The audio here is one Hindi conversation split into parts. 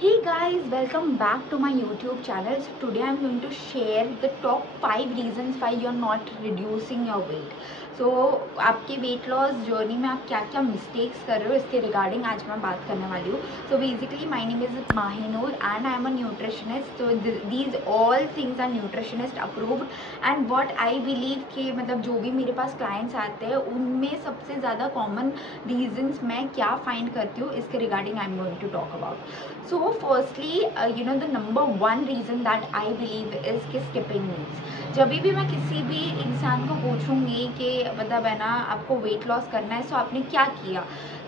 Hey guys, welcome back to my YouTube channel. So today I'm going to share the top 5 reasons why you're not reducing your weight. So आपके वेट लॉस जर्नी में आप क्या क्या मिस्टेक्स कर रहे हो इसके रिगार्डिंग आज मैं बात करने वाली हूँ. So basically my name is Mahinoor and I am a nutritionist. So these all things are nutritionist approved and what I believe कि मतलब जो भी मेरे पास क्लाइंट्स आते हैं उनमें सबसे ज़्यादा कॉमन रीजंस मैं क्या फाइंड करती हूँ इसके regarding I am going to talk about. So firstly, the number one reason that I believe is कि skipping meals. जब भी मैं किसी भी इंसान को पूछूंगी कि मतलब है ना आपको वेट लॉस करना है, सो आपने क्या किया,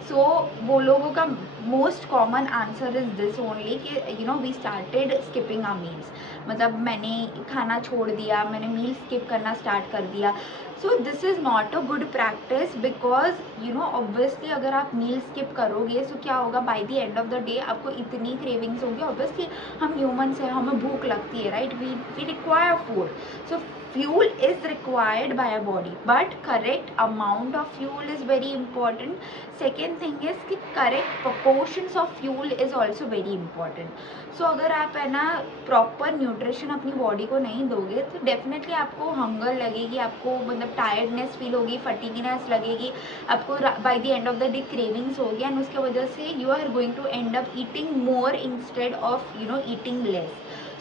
सो वो लोगों का most common answer is this only कि we started skipping our meals. मतलब मैंने खाना छोड़ दिया, मैंने मील स्किप करना स्टार्ट कर दिया. So this is not a good practice because obviously अगर आप मील स्किप करोगे सो क्या होगा, bye the end of the day आपको इतनी क्रेविंग्स होगी. ऑब्वियसली हम ह्यूमन्स हैं, हमें भूख लगती है, right. We require food. So fuel is required by our body, but correct amount of fuel is very important. Second thing is कि correct proportions of fuel is also very important. So अगर आप है ना प्रॉपर न्यूट्रिशन अपनी बॉडी को नहीं दोगे तो डेफिनेटली आपको हंगर लगेगी, आपको मतलब टायर्डनेस फील होगी, फटीगनेस लगेगी, आपको by the end of the day cravings होगी एंड उसके वजह से you are going to end up eating more instead of eating less.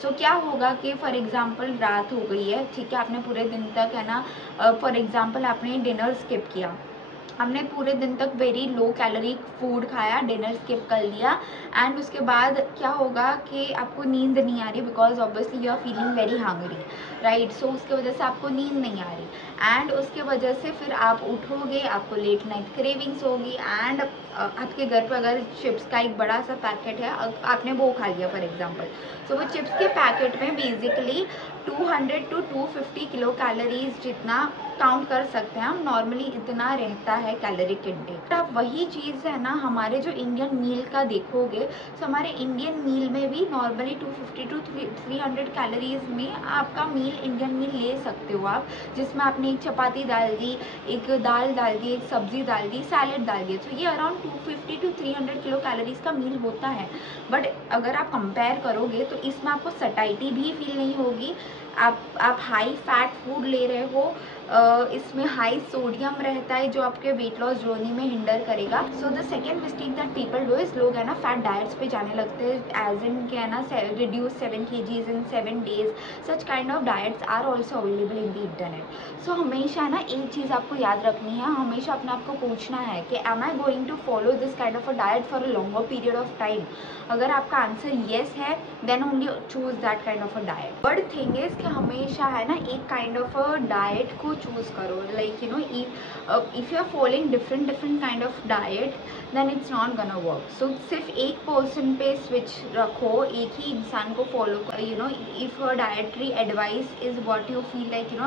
So क्या होगा कि फॉर एग्जाम्पल रात हो गई है, ठीक है, आपने पूरे दिन तक है ना फॉर एग्जाम्पल आपने डिनर स्किप किया, हमने पूरे दिन तक वेरी लो कैलोरी फूड खाया, डिनर स्किप कर लिया एंड उसके बाद क्या होगा कि आपको नींद नहीं आ रही because obviously you are feeling very hungry, right. So उसके वजह से आपको नींद नहीं आ रही एंड उसके वजह से फिर आप उठोगे, आपको लेट नाइट क्रेविंग्स होगी एंड आपके घर पर अगर चिप्स का एक बड़ा सा पैकेट है, आपने वो खा लिया फॉर एग्जाम्पल, सो वो चिप्स के पैकेट में बेसिकली 200 to 250 किलो कैलोरीज जितना काउंट कर सकते हैं हम, नॉर्मली इतना रहता है कैलोरिक इंटेक. आप वही चीज़ है ना हमारे जो इंडियन मील का देखोगे, तो हमारे इंडियन मील में भी नॉर्मली 250 to 300 कैलोरीज में आपका मील इंडियन मील ले सकते हो आप, जिसमें आपने एक चपाती डाल दी, एक दाल डाल दी, एक सब्जी डाल दी, सैलेड डाल दिया, तो ये अराउंड 250 to 300 किलो कैलोरीज का मील होता है. बट अगर आप कंपेयर करोगे तो इसमें आपको सटाइटी भी फील नहीं होगी. आप हाई फैट फूड ले रहे हो, इसमें हाई सोडियम रहता है जो आपके वेट लॉस जर्नी में हिंडर करेगा. So the second mistake that people do is, लोग है ना फैट डाइट्स पे जाने लगते हैं एज इन के है ना reduce 7 kgs in 7 days. Such kind of diets are also available in the internet. So हमेशा ना एक चीज़ आपको याद रखनी है, हमेशा अपने आप को पूछना है कि am I going to follow this kind of a diet for a longer period of time. अगर आपका आंसर येस है then only choose that kind of a diet. But thing is कि हमेशा है ना एक काइंड ऑफ अ डाइट को चूज करो. Like if you are following different kind of diet then it's not gonna work. So सिर्फ एक पर्सन पे स्विच रखो, एक ही इंसान को follow, if your dietary advice is what you feel like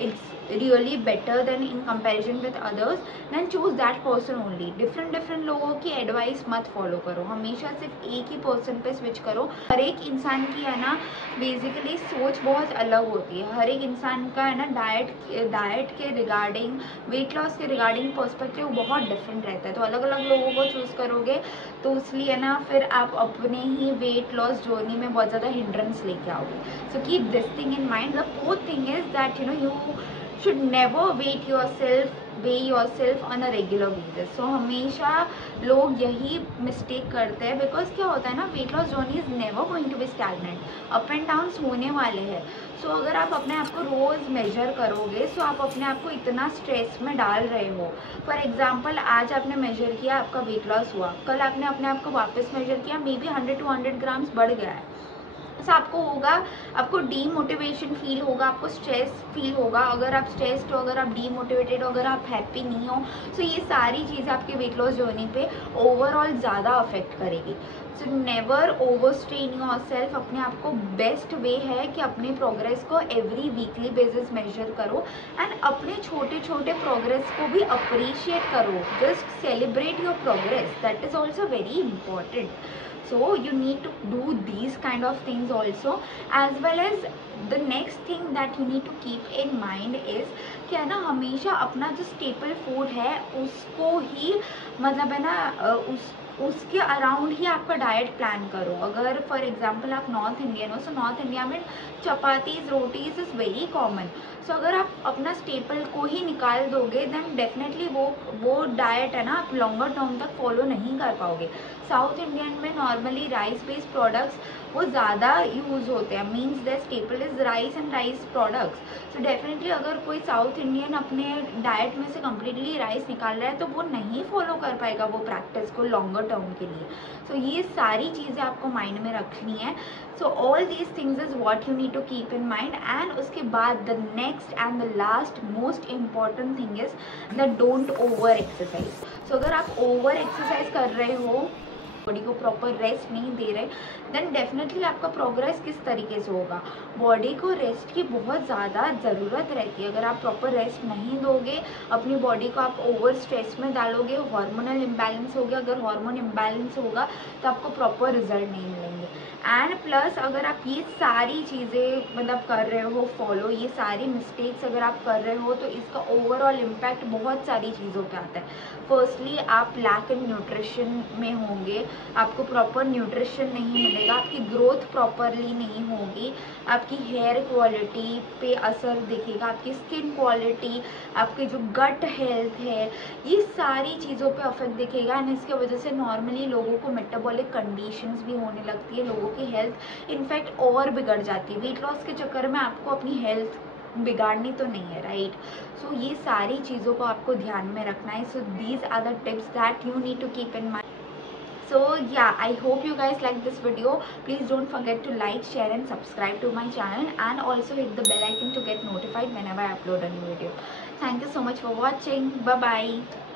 it's really better than in comparison with others, then choose that person only. Different लोगों की एडवाइस मत फॉलो करो, हमेशा सिर्फ एक ही पर्सन पे स्विच करो. हर एक इंसान की है ना बेसिकली सोच बहुत अलग होती है. हर एक इंसान का है ना डाइट के रिगार्डिंग, वेट लॉस के रिगार्डिंग पर्सपेक्टिव बहुत डिफरेंट रहता है. तो अलग अलग लोगों को चूज़ करोगे तो इसलिए है ना फिर आप अपने ही वेट लॉस जर्नी में बहुत ज़्यादा हिंड्रेंस लेके आओगे. So keep this thing in mind. The fourth thing is that you should never weigh yourself on a regular basis. So हमेशा लोग यही मिस्टेक करते हैं बिकॉज क्या होता है ना, weight loss journey is never going to be stagnant, up and downs होने वाले हैं. सो अगर आप अपने आप को रोज़ मेजर करोगे सो आप अपने आप को इतना स्ट्रेस में डाल रहे हो. फॉर एग्जाम्पल आज आपने मेजर किया, आपका वेट लॉस हुआ, कल आपने अपने आप को वापस मेजर किया, मे बी 100 to 100 grams बढ़ गया है. तो आपको होगा, आपको डीमोटिवेशन फील होगा, आपको स्ट्रेस फील होगा. अगर आप स्ट्रेस्ड हो, अगर आप डीमोटिवेटेड हो, अगर आप हैप्पी नहीं हो, सो ये सारी चीज़ें आपके वेट लॉस जर्नी पे ओवरऑल ज़्यादा अफेक्ट करेगी. So never over strain yourself. अपने आप को बेस्ट वे है कि अपने प्रोग्रेस को एवरी वीकली बेसिस मेजर करो एंड अपने छोटे छोटे प्रोग्रेस को भी अप्रिशिएट करो. Just celebrate your progress, that is also very important. So you need to do these kind of things also, as well as the next thing that you need to keep in mind is कि है ना हमेशा अपना जो स्टेपल फूड है उसको ही मतलब है ना उसके अराउंड ही आपका डाइट प्लान करो। अगर फॉर एग्जांपल आप नॉर्थ इंडियन हो, सो नॉर्थ इंडिया में chapatis rotis is very common. So अगर आप अपना स्टेपल को ही निकाल दोगे देन डेफिनेटली वो डाइट है ना आप लॉन्गर टर्म तक फॉलो नहीं कर पाओगे। साउथ इंडियन में नॉर्मली राइस बेस्ड प्रोडक्ट्स वो ज़्यादा यूज़ होते हैं, means the staple is rice and rice products. So definitely अगर कोई साउथ इंडियन अपने डाइट में से कम्प्लीटली राइस निकाल रहा है तो वो नहीं फॉलो कर पाएगा वो प्रैक्टिस को लॉन्गर टर्म के लिए। सो ये सारी चीज़ें आपको माइंड में रखनी है। So all these things is what you need to keep in mind. And उसके बाद the next and the last most important thing is that don't over exercise. So अगर आप ओवर एक्सरसाइज कर रहे हो, बॉडी को प्रॉपर रेस्ट नहीं दे रहे, देन डेफिनेटली आपका प्रोग्रेस किस तरीके से होगा। बॉडी को रेस्ट की बहुत ज़्यादा ज़रूरत रहती है। अगर आप प्रॉपर रेस्ट नहीं दोगे, अपनी बॉडी को आप ओवर स्ट्रेस में डालोगे, हार्मोनल इम्बैलेंस हो गया, अगर हार्मोन इम्बैलेंस होगा तो आपको प्रॉपर रिजल्ट नहीं मिलेंगे। एंड प्लस अगर आप ये सारी चीज़ें मतलब कर रहे हो फॉलो, ये सारी मिस्टेक्स अगर आप कर रहे हो तो इसका ओवरऑल इम्पैक्ट बहुत सारी चीज़ों पे आता है। फर्स्टली आप लैक इन न्यूट्रिशन में होंगे, आपको प्रॉपर न्यूट्रिशन नहीं मिलेगा, आपकी ग्रोथ प्रॉपरली नहीं होगी, आपकी हेयर क्वालिटी पे असर दिखेगा, आपकी स्किन क्वालिटी, आपके जो गट हेल्थ है, ये सारी चीज़ों पे अफेक्ट दिखेगा। एंड इसके वजह से नॉर्मली लोगों को मेटाबॉलिक कंडीशंस भी होने लगती है, लोगों की हेल्थ इनफैक्ट और बिगड़ जाती है। वेट लॉस के चक्कर में आपको अपनी हेल्थ बिगाड़नी तो नहीं है, राइट। सो ये सारी चीज़ों को आपको ध्यान में रखना है। So these are the tips that you need to keep in mind. So yeah, I hope you guys like this video. Please don't forget to like, share and subscribe to my channel, and also hit the bell icon to get notified whenever I upload a new video. Thank you so much for watching. Bye bye.